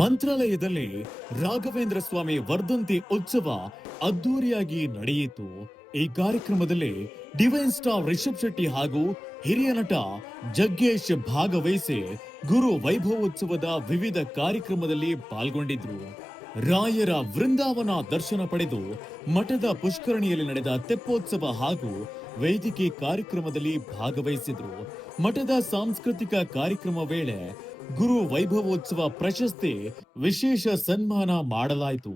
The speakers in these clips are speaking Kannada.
ಮಂತ್ರಾಲಯದಲ್ಲಿ ರಾಘವೇಂದ್ರ ಸ್ವಾಮಿ ವರ್ಧಂತಿ ಉತ್ಸವ ಅದ್ದೂರಿಯಾಗಿ ನಡೆಯಿತು. ಈ ಕಾರ್ಯಕ್ರಮದಲ್ಲಿ ಡಿವೈನ್ ಸ್ಟಾರ್ ರಿಷಬ್ ಶೆಟ್ಟಿ ಹಾಗೂ ಹಿರಿಯ ನಟ ಜಗ್ಗೇಶ್ ಭಾಗವಹಿಸಿ ಗುರು ವೈಭವೋತ್ಸವದ ವಿವಿಧ ಕಾರ್ಯಕ್ರಮದಲ್ಲಿ ಪಾಲ್ಗೊಂಡಿದ್ರು. ರಾಯರ ವೃಂದಾವನ ದರ್ಶನ ಪಡೆದು ಮಠದ ಪುಷ್ಕರಣಿಯಲ್ಲಿ ನಡೆದ ತೆಪ್ಪೋತ್ಸವ ಹಾಗೂ ವೇದಿಕೆ ಕಾರ್ಯಕ್ರಮದಲ್ಲಿ ಭಾಗವಹಿಸಿದ್ರು. ಮಠದ ಸಾಂಸ್ಕೃತಿಕ ಕಾರ್ಯಕ್ರಮ ವೇಳೆ ಗುರು ವೈಭವೋತ್ಸವ ಪ್ರಶಸ್ತಿ ವಿಶೇಷ ಸನ್ಮಾನ ಮಾಡಲಾಯಿತು.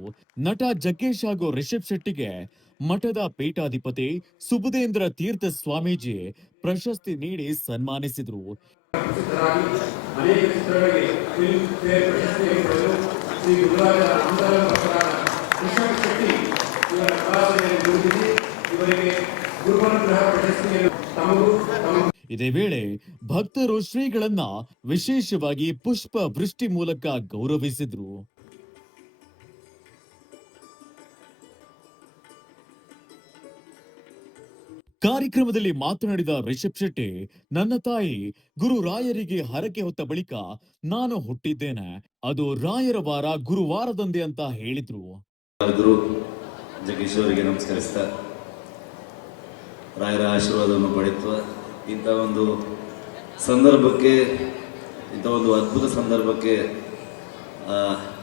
ನಟ ಜಗ್ಗೇಶ್ ಹಾಗೂ ರಿಷಬ್ ಶೆಟ್ಟಿಗೆ ಮಠದ ಪೀಠಾಧಿಪತಿ ಸುಬುಧೇಂದ್ರ ತೀರ್ಥ ಸ್ವಾಮೀಜಿ ಪ್ರಶಸ್ತಿ ನೀಡಿ ಸನ್ಮಾನಿಸಿದರು. ಇದೇ ವೇಳೆ ಭಕ್ತರು ಶ್ರೀಗಳನ್ನ ವಿಶೇಷವಾಗಿ ಪುಷ್ಪ ವೃಷ್ಟಿ ಮೂಲಕ ಗೌರವಿಸಿದ್ರು. ಕಾರ್ಯಕ್ರಮದಲ್ಲಿ ಮಾತನಾಡಿದ ರಿಷಬ್ ಶೆಟ್ಟಿ, ನನ್ನ ತಾಯಿ ಗುರು ರಾಯರಿಗೆ ಹರಕೆ ಹೊತ್ತ ಬಳಿಕ ನಾನು ಹುಟ್ಟಿದ್ದೇನೆ. ಅದು ರಾಯರ ವಾರ ಗುರುವಾರದಂದೆ ಅಂತ ಹೇಳಿದ್ರು. ಜಗದೀಶ್ ಅವರಿಗೆ ನಮಸ್ಕರಿಸ್ತಾ ರಾಯರ ಆಶೀರ್ವಾದವನ್ನು ಪಡೆಯುವ ಇಂಥ ಒಂದು ಸಂದರ್ಭಕ್ಕೆ, ಇಂಥ ಒಂದು ಅದ್ಭುತ ಸಂದರ್ಭಕ್ಕೆ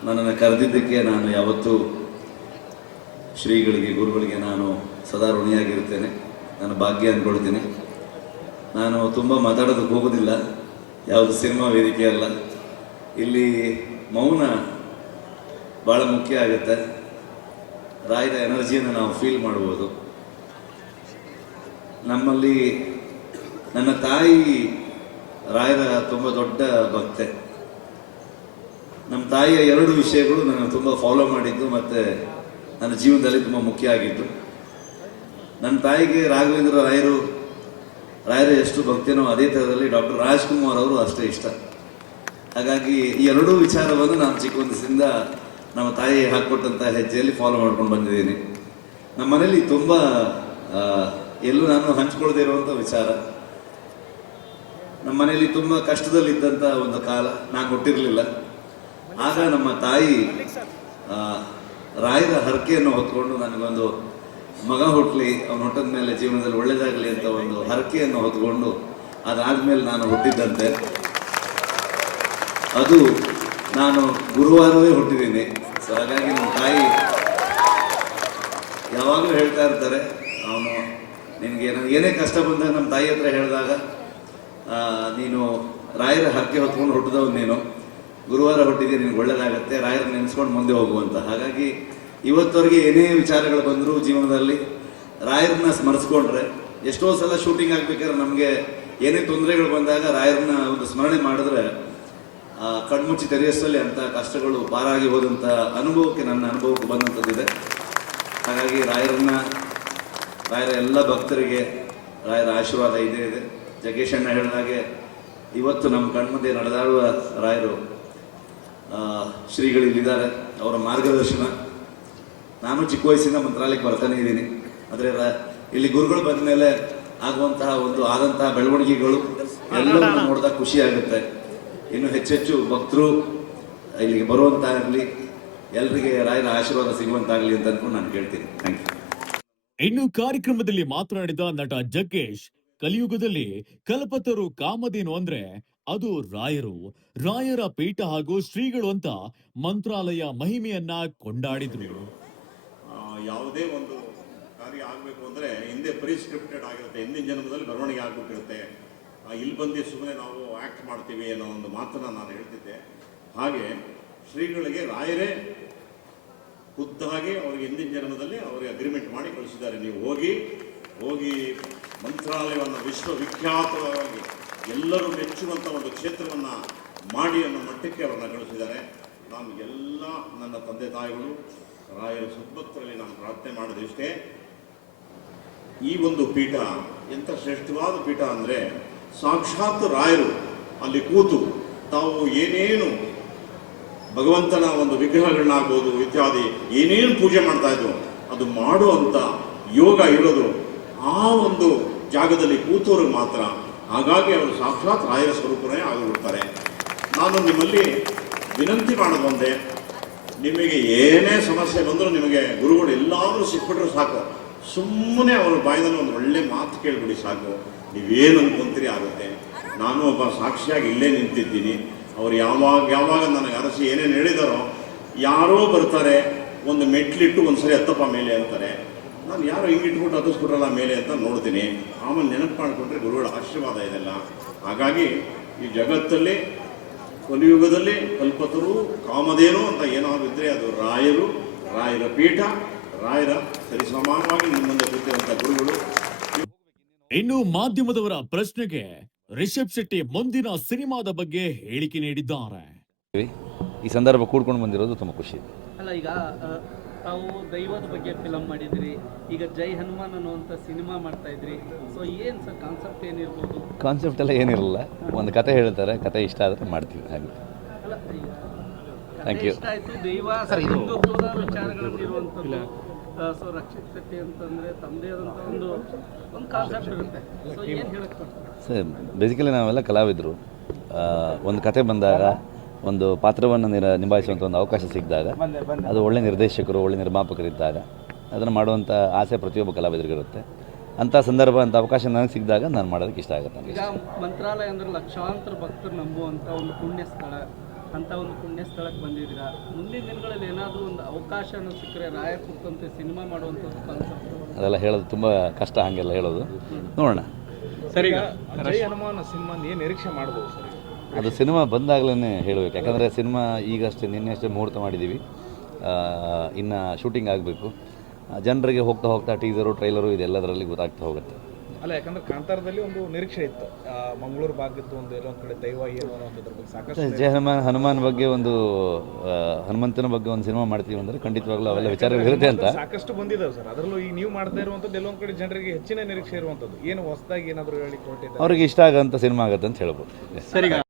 ನನ್ನನ್ನು ಕರೆದಿದ್ದಕ್ಕೆ ನಾನು ಯಾವತ್ತೂ ಶ್ರೀಗಳಿಗೆ, ಗುರುಗಳಿಗೆ ನಾನು ಸದಾ ಋಣಿಯಾಗಿರ್ತೇನೆ. ನಾನು ಭಾಗ್ಯ ಅಂದ್ಕೊಳ್ತೀನಿ. ನಾನು ತುಂಬ ಮಾತಾಡೋದಕ್ಕೆ ಹೋಗೋದಿಲ್ಲ, ಯಾವುದು ಸಿನಿಮಾ ವೇದಿಕೆ ಅಲ್ಲ. ಇಲ್ಲಿ ಮೌನ ಭಾಳ ಮುಖ್ಯ ಆಗುತ್ತೆ. ರಾಯರ ಎನರ್ಜಿಯನ್ನು ನಾವು ಫೀಲ್ ಮಾಡ್ಬೋದು. ನಮ್ಮಲ್ಲಿ ನನ್ನ ತಾಯಿ ರಾಯರ ತುಂಬ ದೊಡ್ಡ ಭಕ್ತೆ. ನಮ್ಮ ತಾಯಿಯ ಎರಡು ವಿಷಯಗಳು ನಾನು ತುಂಬ ಫಾಲೋ ಮಾಡಿದ್ದು ಮತ್ತು ನನ್ನ ಜೀವನದಲ್ಲಿ ತುಂಬ ಮುಖ್ಯ ಆಗಿತ್ತು. ನನ್ನ ತಾಯಿಗೆ ರಾಘವೇಂದ್ರ ರಾಯರು ಎಷ್ಟು ಭಕ್ತಿನೋ ಅದೇ ಥರದಲ್ಲಿ ಡಾಕ್ಟರ್ ರಾಜ್ಕುಮಾರ್ ಅವರು ಅಷ್ಟೇ ಇಷ್ಟ. ಹಾಗಾಗಿ ಈ ಎರಡೂ ವಿಚಾರವನ್ನು ನಾನು ಚಿಕ್ಕ ವಯಸ್ಸಿಂದ ನಮ್ಮ ತಾಯಿ ಹಾಕ್ಕೊಟ್ಟಂಥ ಹೆಜ್ಜೆಯಲ್ಲಿ ಫಾಲೋ ಮಾಡ್ಕೊಂಡು ಬಂದಿದ್ದೀನಿ. ನಮ್ಮ ಮನೇಲಿ ತುಂಬ ಎಲ್ಲೂ ನಾನು ಹಂಚ್ಕೊಳ್ದೇ ಇರುವಂಥ ವಿಚಾರ. ನಮ್ಮ ಮನೆಯಲ್ಲಿ ತುಂಬ ಕಷ್ಟದಲ್ಲಿದ್ದಂಥ ಒಂದು ಕಾಲ, ನಾನು ಹುಟ್ಟಿರಲಿಲ್ಲ. ಆಗ ನಮ್ಮ ತಾಯಿ ರಾಯರ ಹರಕೆಯನ್ನು ಹೊತ್ಕೊಂಡು ನನಗೊಂದು ಮಗ ಹುಟ್ಟಲಿ, ಅವನು ಹುಟ್ಟಿದ ಮೇಲೆ ಜೀವನದಲ್ಲಿ ಒಳ್ಳೇದಾಗಲಿ ಅಂತ ಒಂದು ಹರಕೆಯನ್ನು ಹೊತ್ಕೊಂಡು ಅದಾದಮೇಲೆ ನಾನು ಹುಟ್ಟಿದ್ದಂತೆ. ಅದು ನಾನು ಗುರುವಾರವೇ ಹುಟ್ಟಿದ್ದೀನಿ. ಸೊ ಹಾಗಾಗಿ ನಮ್ಮ ತಾಯಿ ಯಾವಾಗಲೂ ಹೇಳ್ತಾ ಇರ್ತಾರೆ, ಅವನು ನಿನಗೆ ಏನೇ ಕಷ್ಟ ಬಂದಾಗ ನಮ್ಮ ತಾಯಿ ಹತ್ರ ಹೇಳಿದಾಗ, ನೀನು ರಾಯರ ಹರಕೆ ಹೊತ್ಕೊಂಡು ಹುಟ್ಟಿದವನು, ನೀನು ಗುರುವಾರ ಹುಟ್ಟಿದ್ರೆ ನಿನಗೆ ಒಳ್ಳೇದಾಗತ್ತೆ, ರಾಯರ ನೆನೆಸ್ಕೊಂಡು ಮುಂದೆ ಹೋಗುವಂತ. ಹಾಗಾಗಿ ಇವತ್ತವರೆಗೆ ಏನೇ ವಿಚಾರಗಳು ಬಂದರೂ ಜೀವನದಲ್ಲಿ ರಾಯರನ್ನ ಸ್ಮರಿಸ್ಕೊಂಡ್ರೆ, ಎಷ್ಟೋ ಸಲ ಶೂಟಿಂಗ್ ಆಗ್ಬೇಕಾದ್ರೆ ನಮಗೆ ಏನೇ ತೊಂದರೆಗಳು ಬಂದಾಗ ರಾಯರನ್ನ ಒಂದು ಸ್ಮರಣೆ ಮಾಡಿದ್ರೆ ಕಣ್ಮುಚ್ಚಿ ತೆರೆಯಷ್ಟರಲ್ಲಿ ಅಂಥ ಕಷ್ಟಗಳು ಪಾರಾಗಿ ಹೋದಂಥ ಅನುಭವಕ್ಕೆ, ನನ್ನ ಅನುಭವಕ್ಕೆ ಬಂದಂಥದ್ದಿದೆ. ಹಾಗಾಗಿ ರಾಯರ ಎಲ್ಲ ಭಕ್ತರಿಗೆ ರಾಯರ ಆಶೀರ್ವಾದ ಇದೆ. ಜಗ್ಗೇಶ್ ಅಣ್ಣ ಹೇಳಿದಾಗೆ ಇವತ್ತು ನಮ್ಮ ಕಣ್ಮುಂದೆ ನಡೆದಾಡುವ ರಾಯರು ಶ್ರೀಗಳಿಲ್ಲಿದ್ದಾರೆ. ಅವರ ಮಾರ್ಗದರ್ಶನ. ನಾನು ಚಿಕ್ಕ ವಯಸ್ಸಿಂದ ಮಂತ್ರಾಲಯಕ್ಕೆ ಬರ್ತಾನೆ ಇದ್ದೀನಿ. ಆದರೆ ಇಲ್ಲಿ ಗುರುಗಳು ಬಂದ ಮೇಲೆ ಆದಂತಹ ಬೆಳವಣಿಗೆಗಳು ಎಲ್ಲವನ್ನೂ ನೋಡಿದಾಗ ಖುಷಿ ಆಗುತ್ತೆ. ಇನ್ನು ಹೆಚ್ಚೆಚ್ಚು ಭಕ್ತರು ಇಲ್ಲಿಗೆ ಬರುವಂತ ಇರಲಿ, ಎಲ್ರಿಗೆ ರಾಯರ ಆಶೀರ್ವಾದ ಸಿಗುವಂತಾಗಲಿ ಅಂತ ಅನ್ಕೊಂಡು ನಾನು ಕೇಳ್ತೀನಿ. Thank you. ಇನ್ನು ಕಾರ್ಯಕ್ರಮದಲ್ಲಿ ಮಾತನಾಡಿದ ನಟ ಜಗ್ಗೇಶ್, ಕಲಿಯುಗದಲ್ಲಿ ಕಲ್ಪತರು ಕಾಮಧೇನು ಅಂದ್ರೆ ಅದು ರಾಯರ ಪೀಠ ಹಾಗೂ ಶ್ರೀಗಳು ಅಂತ ಮಂತ್ರಾಲಯ ಮಹಿಮೆಯನ್ನ ಕೊಂಡಾಡಿದ್ರು. ಯಾವುದೇ ಒಂದು ಕಾರ್ಯ ಆಗಬೇಕು ಅಂದರೆ ಹಿಂದೆ ಪ್ರಿಸ್ಕ್ರಿಪ್ಟೆಡ್ ಆಗಿರುತ್ತೆ, ಹಿಂದಿನ ಜನ್ಮದಲ್ಲಿ ಬರವಣಿಗೆ ಆಗ್ಬಿಟ್ಟಿರುತ್ತೆ. ಇಲ್ಲಿ ಬಂದು ಸುಮ್ಮನೆ ನಾವು ಆ್ಯಕ್ಟ್ ಮಾಡ್ತೀವಿ ಅನ್ನೋ ಒಂದು ಮಾತನ್ನು ನಾನು ಹೇಳ್ತಿದ್ದೆ. ಹಾಗೆ ಶ್ರೀಗಳಿಗೆ ರಾಯರೇ ಖುದ್ದಾಗಿ ಅವ್ರಿಗೆ ಹಿಂದಿನ ಜನ್ಮದಲ್ಲಿ ಅವರಿಗೆ ಅಗ್ರಿಮೆಂಟ್ ಮಾಡಿ ಕಳಿಸಿದ್ದಾರೆ. ನೀವು ಹೋಗಿ ಮಂತ್ರಾಲಯವನ್ನು ವಿಶ್ವವಿಖ್ಯಾತವಾಗಿ ಎಲ್ಲರೂ ಮೆಚ್ಚುವಂಥ ಒಂದು ಕ್ಷೇತ್ರವನ್ನು ಮಾಡಿ ಅನ್ನೋ ಮಟ್ಟಕ್ಕೆ ಅವ್ರನ್ನ ಕಳಿಸಿದ್ದಾರೆ. ನಾನು ಎಲ್ಲ ನನ್ನ ತಂದೆ ತಾಯಿಗಳು ರಾಯರ ಸುತ್ತಮುತ್ತಲಲ್ಲಿ ನಾನು ಪ್ರಾರ್ಥನೆ ಮಾಡೋದಿಷ್ಟೇ, ಈ ಒಂದು ಪೀಠ ಎಂಥ ಶ್ರೇಷ್ಠವಾದ ಪೀಠ ಅಂದರೆ, ಸಾಕ್ಷಾತ್ ರಾಯರು ಅಲ್ಲಿ ಕೂತು ತಾವು ಏನೇನು ಭಗವಂತನ ಒಂದು ವಿಗ್ರಹಗಳನ್ನಾಗ್ಬೋದು ಇತ್ಯಾದಿ ಏನೇನು ಪೂಜೆ ಮಾಡ್ತಾ ಇದ್ರು ಅದು ಮಾಡುವಂಥ ಯೋಗ ಇರೋದು ಆ ಒಂದು ಜಾಗದಲ್ಲಿ ಕೂತವ್ರಿಗೆ ಮಾತ್ರ. ಹಾಗಾಗಿ ಅವರು ಸಾಕ್ಷಾತ್ ರಾಯರ ಸ್ವರೂಪನೇ ಆಗಿಬಿಡ್ತಾರೆ. ನಾನು ನಿಮ್ಮಲ್ಲಿ ವಿನಂತಿ ಮಾಡೋದು ಒಂದೇ, ನಿಮಗೆ ಏನೇ ಸಮಸ್ಯೆ ಬಂದರೂ ನಿಮಗೆ ಗುರುಗಳು ಎಲ್ಲಾದರೂ ಸಿಕ್ಬಿಟ್ರೆ ಸಾಕು, ಸುಮ್ಮನೆ ಅವ್ರ ಬಾಯಿನಲ್ಲಿ ಒಂದು ಒಳ್ಳೆ ಮಾತು ಕೇಳ್ಬಿಡಿ ಸಾಕು, ನೀವೇನು ಅನ್ಕೊಂತೀರಿ ಆಗುತ್ತೆ. ನಾನು ಒಬ್ಬ ಸಾಕ್ಷಿಯಾಗಿ ಇಲ್ಲೇ ನಿಂತಿದ್ದೀನಿ. ಅವ್ರು ಯಾವಾಗ ನನಗೆ ಅರಸಿ ಏನೇನು ಹೇಳಿದಾರೋ, ಯಾರೋ ಬರ್ತಾರೆ ಒಂದು ಮೆಟ್ಲಿಟ್ಟು ಒಂದು ಸರಿ ಹತ್ತಪ್ಪ ಮೇಲೆ ಅಂತಾರೆ, ನಾನು ಯಾರೋ ಹಿಂಗಿಟ್ಬಿಟ್ಟು ಹತ್ತಿಸ್ಬಿಟ್ರಲ್ಲ ಮೇಲೆ ಅಂತ ನೋಡ್ತೀನಿ. ಆಮೇಲೆ ನೆನಪು ಮಾಡಿಕೊಂಡ್ರೆ ಗುರುಗಳ ಆಶೀರ್ವಾದ ಇದೆಲ್ಲ. ಹಾಗಾಗಿ ಈ ಜಗತ್ತಲ್ಲಿ ಕಲಿಯುಗದಲ್ಲಿ ಕಲ್ಪತರು ಕಾಮಧೇನು ಅಂತ ಏನಾದರೂ ಇದ್ದರೆ ಅದು ರಾಯರು, ರಾಯರ ಪೀಠ, ರಾಯರ ಸರಿಸಮಾನವಾಗಿ ನಿಮ್ಮ ಮುಂದೆ ಕೂತಿರುವಂಥ ಗುರುಗಳು. ಇನ್ನು ಮಾಧ್ಯಮದವರ ಪ್ರಶ್ನೆಗೆ ರಿಷಬ್ ಶೆಟ್ಟಿ ಮುಂದಿನ ಸಿನಿಮಾದ ಬಗ್ಗೆ ಹೇಳಿಕೆ ನೀಡಿದ್ದಾರೆ. ಈ ಸಂದರ್ಭ ಕೂಡ್ಕೊಂಡು ಬಂದಿರೋದು ತುಂಬ ಖುಷಿ ಇದೆ. ಅಲ್ಲ, ಈಗ ತಾವು ದೈವದ ಬಗ್ಗೆ ಫಿಲಮ್ ಮಾಡಿದ್ರಿ, ಈಗ ಜೈ ಹನುಮಾನ್ ಅನ್ನುವಂಥ ಸಿನಿಮಾ ಮಾಡ್ತಾ ಇದ್ರಿ. ಸೊ ಏನು ಸರ್ ಕಾನ್ಸೆಪ್ಟ್ ಏನಿರ್ಬೋದು? ಕಾನ್ಸೆಪ್ಟ್ ಎಲ್ಲ ಏನಿರಲ್ಲ, ಒಂದು ಕತೆ ಹೇಳ್ತಾರೆ, ಕತೆ ಇಷ್ಟ ಆದರೆ ಮಾಡ್ತೀವಿ ಹಾಗೆ. ಅಲ್ಲ, ಈಗ Thank ಕಥೆ you. ಇಷ್ಟ ಆಯಿತು, ದೈವ ಹಿಂದುತ್ವದ ವಿಚಾರಗಳನ್ನಿರುವಂಥದ್ದು. ಸೊ ರಕ್ಷಿತ್ ಶೆಟ್ಟಿ ಅಂತಂದರೆ ತಮ್ಮದೇ ಆದಂಥ ಒಂದು ಕಾನ್ಸೆಪ್ಟ್ ಇರುತ್ತೆ. ಸೊ ಏನು ಹೇಳಕ್ಕೆ ಬರ್ತಾರೆ? ಸರ್, ಬೇಸಿಕಲಿ ನಾವೆಲ್ಲ ಕಲಾವಿದರು. ಒಂದು ಕತೆ ಬಂದಾಗ, ಒಂದು ಪಾತ್ರವನ್ನು ನಿಭಾಯಿಸುವಂಥ ಒಂದು ಅವಕಾಶ ಸಿಕ್ಕಿದಾಗ, ಅದು ಒಳ್ಳೆ ನಿರ್ದೇಶಕರು, ಒಳ್ಳೆ ನಿರ್ಮಾಪಕರಿದ್ದಾಗ ಅದನ್ನು ಮಾಡುವಂಥ ಆಸೆ ಪ್ರತಿಯೊಬ್ಬ ಕಲಾವಿದರಿಗಿರುತ್ತೆ. ಅಂಥ ಸಂದರ್ಭ, ಅಂಥ ಅವಕಾಶ ನನಗೆ ಸಿಕ್ಕಿದಾಗ ನಾನು ಮಾಡೋದಕ್ಕೆ ಇಷ್ಟ ಆಗುತ್ತೆ ನನಗೆ. ಈಗ ಮಂತ್ರಾಲಯ ಅಂದರೆ ಲಕ್ಷಾಂತರ ಭಕ್ತರು ನಂಬುವಂಥ ಒಂದು ಪುಣ್ಯ ಸ್ಥಳ, ಅಂಥ ಒಂದು ಪುಣ್ಯ ಸ್ಥಳಕ್ಕೆ ಬಂದಿದ್ದೀರಾ. ಮುಂದಿನ ದಿನಗಳಲ್ಲಿ ಏನಾದರೂ ಒಂದು ಅವಕಾಶ ಸಿಕ್ಕರೆ ರಾಯ ಕುರಿತಂತೆ ಸಿನಿಮಾ ಮಾಡುವಂಥದ್ದು ಕಾನ್ಸೆಪ್ಟ್ ಅದೆಲ್ಲ ಹೇಳೋದು ತುಂಬ ಕಷ್ಟ, ಹಾಗೆಲ್ಲ ಹೇಳೋದು ನೋಡೋಣ. ಸರ್, ಈಗ ಜೈ ಹನುಮಾನ್ ಸಿನಿಮಾ ಏನು ನಿರೀಕ್ಷೆ ಮಾಡ್ಬೋದು ಸರ್? ಅದು ಸಿನಿಮಾ ಬಂದಾಗಲೇ ಹೇಳಬೇಕು. ಯಾಕಂದರೆ ಸಿನಿಮಾ ಈಗಷ್ಟೇ ನಿನ್ನೆಷ್ಟೇ ಮುಹೂರ್ತ ಮಾಡಿದ್ದೀವಿ, ಇನ್ನು ಶೂಟಿಂಗ್ ಆಗಬೇಕು. ಜನರಿಗೆ ಹೋಗ್ತಾ ಹೋಗ್ತಾ ಟೀಸರು, ಟ್ರೈಲರು ಇದೆಲ್ಲದರಲ್ಲಿ ಗೊತ್ತಾಗ್ತಾ ಹೋಗುತ್ತೆ. ಅಲ್ಲ, ಯಾಕಂದ್ರೆ ಕಾಂತಾರದಲ್ಲಿ ಒಂದು ನಿರೀಕ್ಷೆ ಇತ್ತು, ಮಂಗಳೂರು ಭಾಗದ್ದು ಒಂದು ಎಲ್ಲೊಂದು ಕಡೆ ದೈವ ಏನು ಅನ್ನೋದ್ರ ಬಗ್ಗೆ ಸಾಕಷ್ಟು. ಜಯ ಹನುಮಾನ್ ಬಗ್ಗೆ ಒಂದು ಹನುಮಂತನ ಬಗ್ಗೆ ಒಂದು ಸಿನಿಮಾ ಮಾಡ್ತೀವಿ ಅಂದರೆ ಖಂಡಿತವಾಗ್ಲೂ ಅವೆಲ್ಲ ವಿಚಾರಗಳು ಇರುತ್ತೆ ಅಂತ. ಸಾಕಷ್ಟು ಬಂದಿದ್ದಾವೆ ಸರ್. ಅದರಲ್ಲೂ ಈಗ ನೀವು ಮಾಡ್ತಾ ಇರುವಂಥದ್ದು ಎಲ್ಲೊಂದು ಕಡೆ ಜನರಿಗೆ ಹೆಚ್ಚಿನ ನಿರೀಕ್ಷೆ ಇರುವಂಥದ್ದು, ಏನು ಹೊಸದಾಗಿ ಏನಾದರೂ ಹೇಳಿ ಕೊಟ್ಟಿದ್ದಾರೆ, ಅವ್ರಿಗೆ ಇಷ್ಟ ಆಗೋಂಥ ಸಿನಿಮಾ ಆಗುತ್ತೆ ಅಂತ ಹೇಳ್ಬೋದು. ಸರ್, ಈಗ